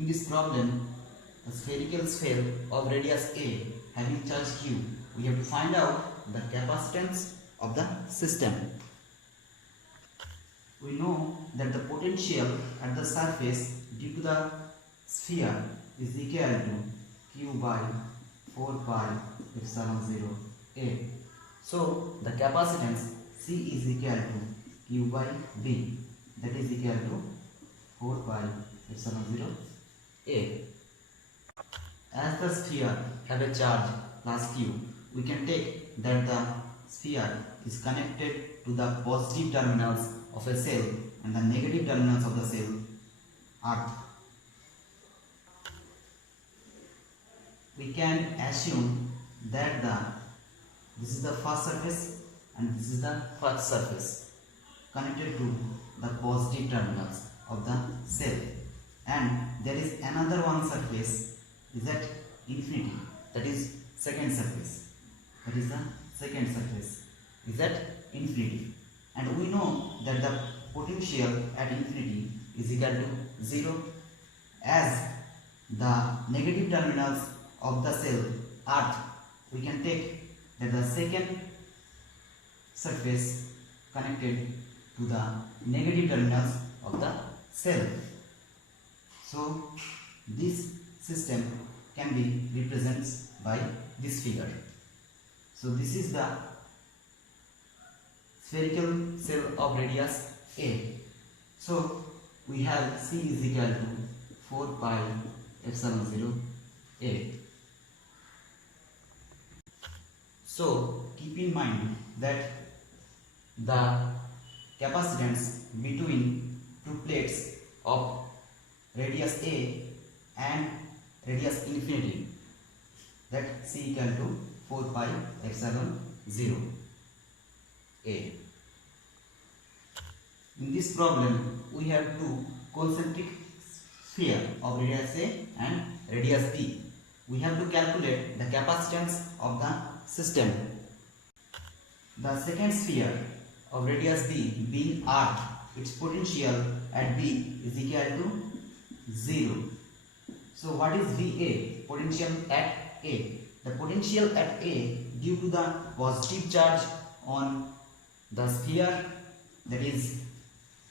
In this problem, a spherical sphere of radius A having charge Q, we have to find out the capacitance of the system. We know that the potential at the surface due to the sphere is equal to Q by 4 pi epsilon 0 A. So the capacitance C is equal to Q by V, that is equal to 4 pi epsilon 0 A. As the sphere have a charge plus Q, we can take that the sphere is connected to the positive terminals of a cell and the negative terminals of the cell earth. We can assume that this is the first surface and this is the first surface connected to the positive terminals of the cell, and there is another one surface is at infinity, that is second surface, that is the second surface is at infinity, and we know that the potential at infinity is equal to 0, as the negative terminals of the cell earth, we can take that the second surface connected to the negative terminals of the cell. So this system can be represented by this figure. So this is the spherical cell of radius A. So we have C is equal to 4 pi epsilon 0 A. So keep in mind that the capacitance between two plates of radius A and radius infinity, that C equal to 4 pi epsilon 0 A. In this problem, we have two concentric sphere of radius A and radius B. We have to calculate the capacitance of the system. The second sphere of radius B being earth, its potential at B is equal to 0. So what is VA? Potential at A. The potential at A due to the positive charge on the sphere, that is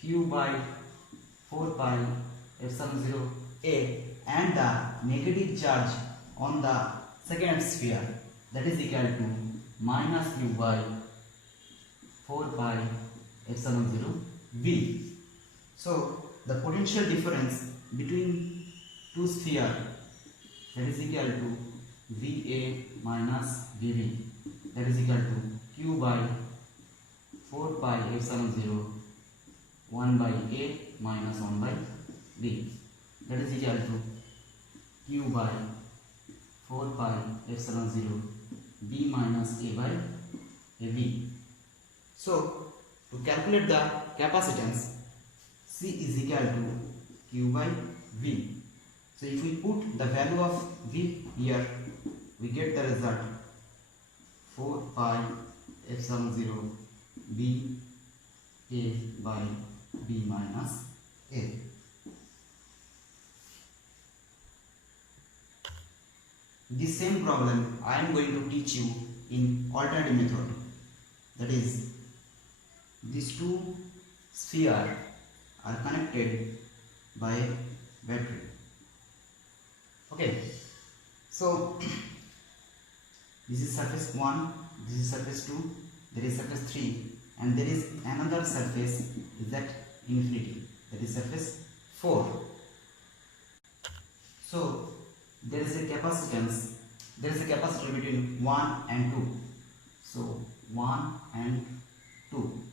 Q by 4 pi epsilon 0 A, and the negative charge on the second sphere, that is equal to minus Q by 4 pi epsilon 0 B. So the potential difference between two spheres, that is equal to VA minus VB, that is equal to Q by 4 pi epsilon 0 1 by A minus 1 by B, that is equal to Q by 4 pi epsilon 0 B minus A by AB. So to calculate the capacitance, C is equal to Q by V. So if we put the value of V here, we get the result 4 pi epsilon 0 B A by B minus A. This same problem I am going to teach you in alternative method, that is these two spheres are connected by a battery. Okay, so this is surface 1, this is surface 2, there is surface 3, and there is another surface is at infinity, that is surface 4. So there is a capacitance, there is a capacitor between 1 and 2. So 1 and 2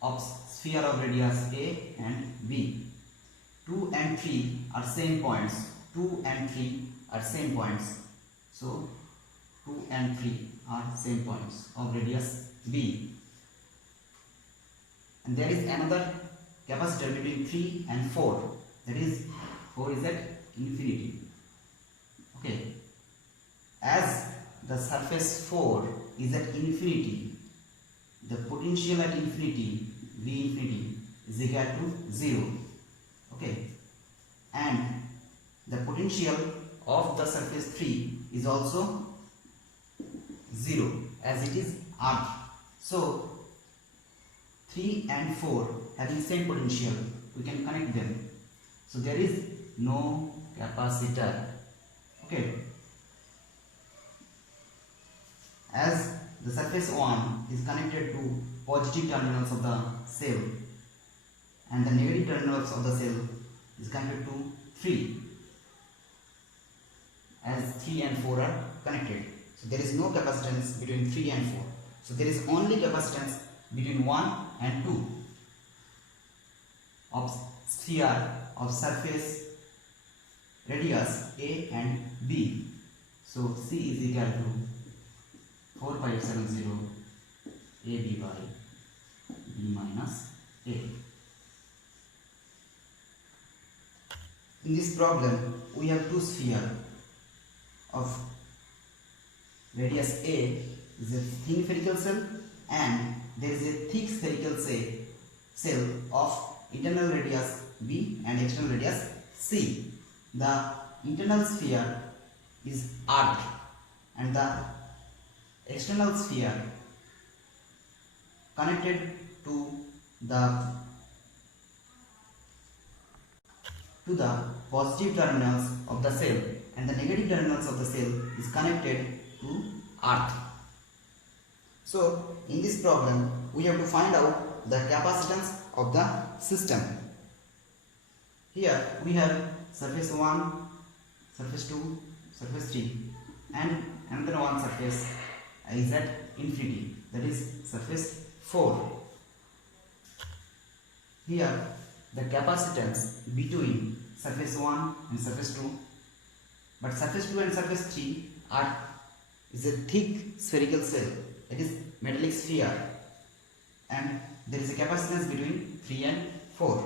of sphere of radius A and B. 2 and 3 are same points. 2 and 3 are same points. So 2 and 3 are same points of radius B. And there is another capacitor between 3 and 4. That is 4 is at infinity. Okay. As the surface 4 is at infinity, the potential at infinity, V infinity, is equal to 0. Okay. And the potential of the surface 3 is also 0 as it is earth. So 3 and 4 having same potential, we can connect them. So there is no capacitor. Okay. As the surface 1 is connected to positive terminals of the cell and the negative terminals of the cell is connected to 3, as 3 and 4 are connected. So there is no capacitance between 3 and 4. So there is only capacitance between 1 and 2 of sphere of surface radius A and B. So C is equal to 4 pi epsilon 0 AB by B minus A. In this problem, we have two spheres of radius A is a thin spherical cell and there is a thick spherical cell of internal radius B and external radius C. The internal sphere is earth and the external sphere connected to the positive terminals of the cell and the negative terminals of the cell is connected to earth. So in this problem we have to find out the capacitance of the system. Here we have surface 1, surface 2, surface 3 and another one surface is at infinity, that is surface 4. Here the capacitance between surface 1 and surface 2, but surface 2 and surface 3 is a thick spherical cell, it is metallic sphere, and there is a capacitance between 3 and 4.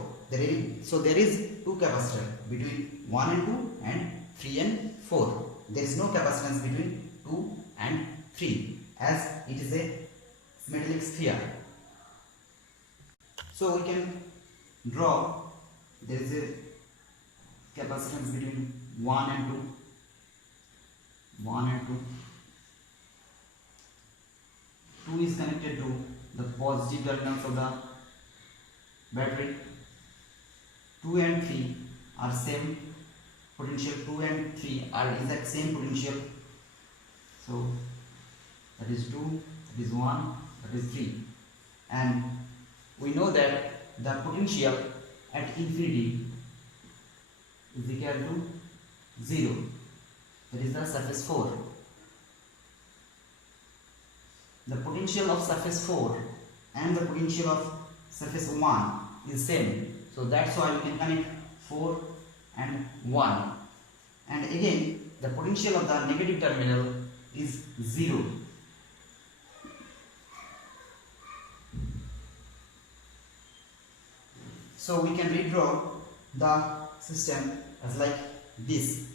So there is two capacitors between 1 and 2 and 3 and 4. There is no capacitance between 2 and 3 as it is a metallic sphere. So we can draw, there is a capacitance between 1 and 2. 1 and 2. 2 is connected to the positive terminals of the battery. 2 and 3 are same potential. 2 and 3 are exact same potential. So that is 2, that is 1, that is 3. And we know that the potential at infinity is equal to 0. That is the surface 4. The potential of surface 4 and the potential of surface 1 is same. So that's why we can connect 4 and 1. And again the potential of the negative terminal is 0. So we can redraw the system as like this.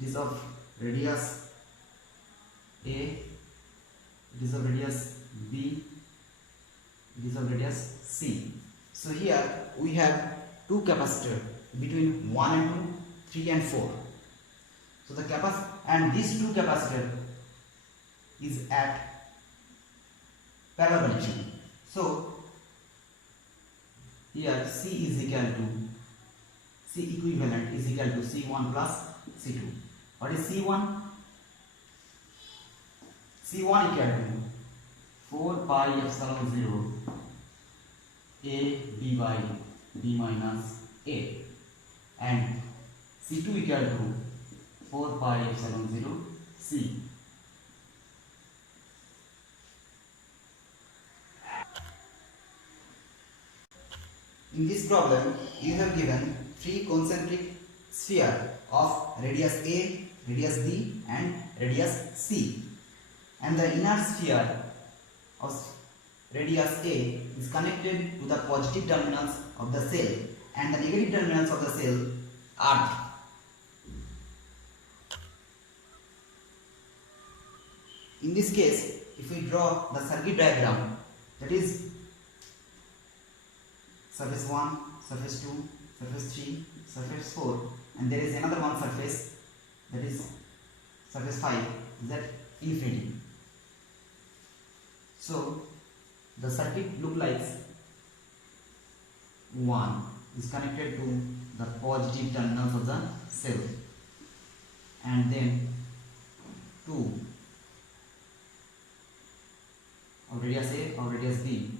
This of radius A, this of radius B, this of radius C. So here we have two capacitors between 1 and 2, 3 and 4. So the capacitor and these two capacitors is at parallel connection. So here C is equal to C equivalent is equal to C1 plus C2. What is C1? C1 equal to 4 pi epsilon 0 A B by B minus A, and C2 equal to 4 pi epsilon 0 C. In this problem, you have given three concentric spheres of radius A, radius B and radius C, and the inner sphere of radius A is connected to the positive terminals of the cell and the negative terminals of the cell are. In this case, if we draw the circuit diagram, that is surface 1, surface 2, surface 3, surface 4, and there is another one surface, that is surface 5, is at infinity. So the circuit look like 1 is connected to the positive terminals of the cell, and then 2 of radius A or radius B.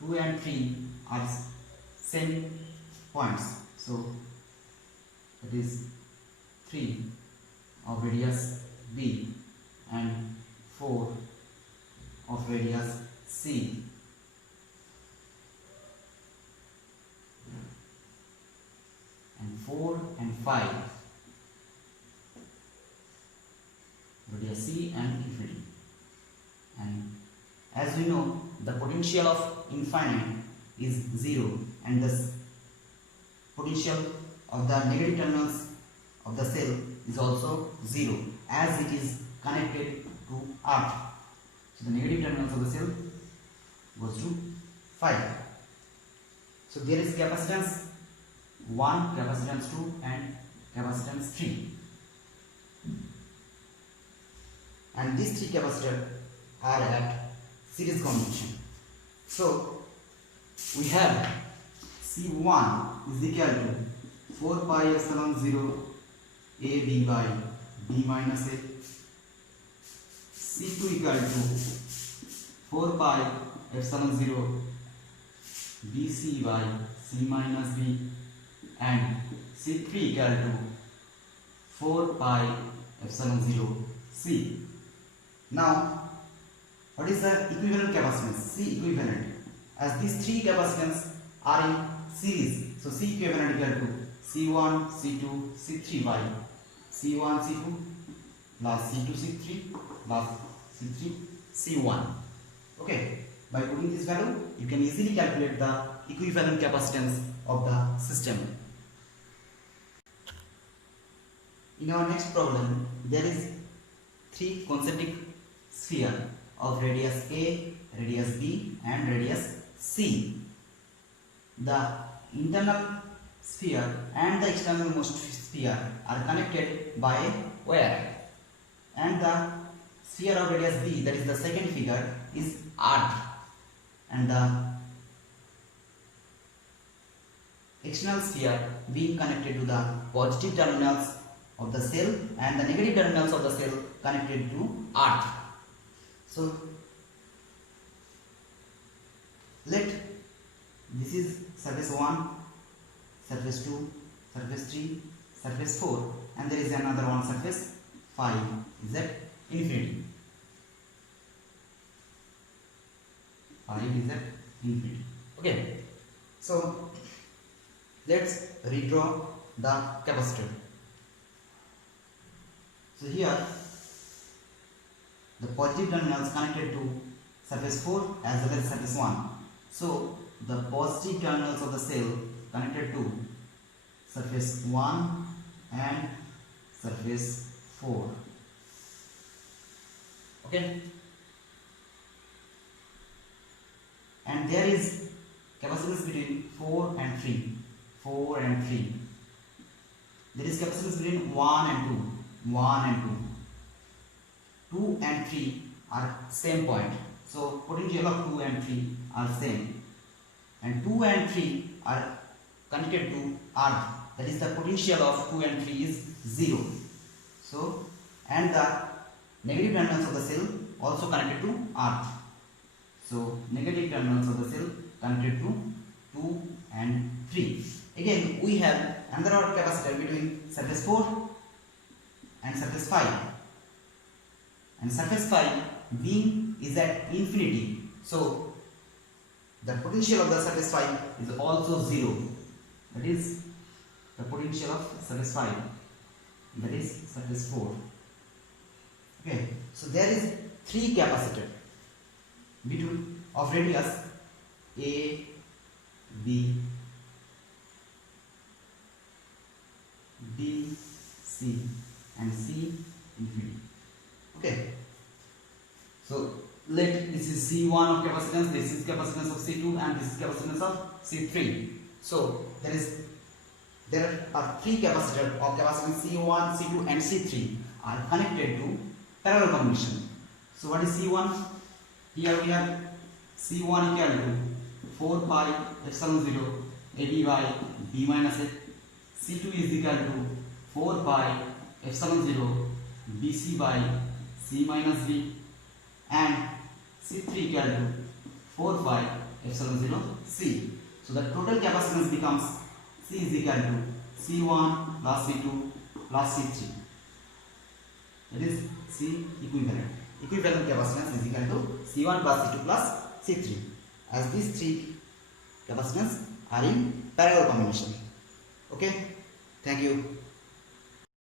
2 and 3 are same points, so that is 3 of radius B and 4 of radius C. And 4 and 5 radius C and infinity. And as we know, the potential of infinite is 0, and the potential of the negative terminals of the cell is also 0, as it is connected to earth. So the negative terminals of the cell goes to 5. So there is capacitance 1, capacitance 2 and capacitance 3. And these 3 capacitors are at series combination. So we have C1 is equal to 4 pi epsilon 0 AB by B minus A. C2 equal to 4 pi epsilon 0 BC by C minus B, and C3 equal to 4 pi epsilon 0 C. Now what is the equivalent capacitance? C equivalent. As these 3 capacitance are in series, so C equivalent equal to C1, C2, C3 by C1, C2 plus C2, C3 plus C3, C1. Okay. By putting this value, you can easily calculate the equivalent capacitance of the system. In our next problem, there is 3 concentric spheres of radius A, radius B and radius C. The internal sphere and the external most sphere are connected by a wire, and the sphere of radius B, that is the second figure, is earth, and the external sphere being connected to the positive terminals of the cell and the negative terminals of the cell connected to earth. So let this is surface 1, surface 2, surface 3, surface 4, and there is another one surface 5 is at infinity. 5 is at infinity. Okay. So let's redraw the capacitor. So here the positive terminals connected to surface 4 as well as surface 1. So the positive terminals of the cell connected to surface 1 and surface 4. Okay. And there is capacitance between 4 and 3. 4 and 3. There is capacitance between 1 and 2. 1 and 2. 2 and 3 are same point. So potential of 2 and 3 are same. And 2 and 3 are connected to earth. That is the potential of 2 and 3 is 0. So, and the negative terminals of the cell also connected to earth. So negative terminals of the cell connected to 2 and 3. Again we have another capacitor between surface 4 and surface 5. And surface 5 being is at infinity. So the potential of the surface 5 is also 0. That is the potential of surface 5. That is surface 4. Okay. So there is 3 capacitors between of radius A, B, B, C and C infinity. Okay. So let this is C1 of capacitance, this is capacitance of C2 and this is capacitance of C3. So there are three capacitors of capacitance C1, C2 and C3 are connected to parallel combination. So what is C1? Here we have C1 equal to 4 pi epsilon 0 AB by B minus A. C2 is equal to 4 pi epsilon 0 BC by C minus B, and C3 equal to 4 pi epsilon 0 C. So the total capacitance becomes C is equal to C1 plus C2 plus C3. That is C equivalent. Equivalent capacitance is equal to C1 plus C2 plus C3, as these three capacitance are in parallel combination. Okay, thank you.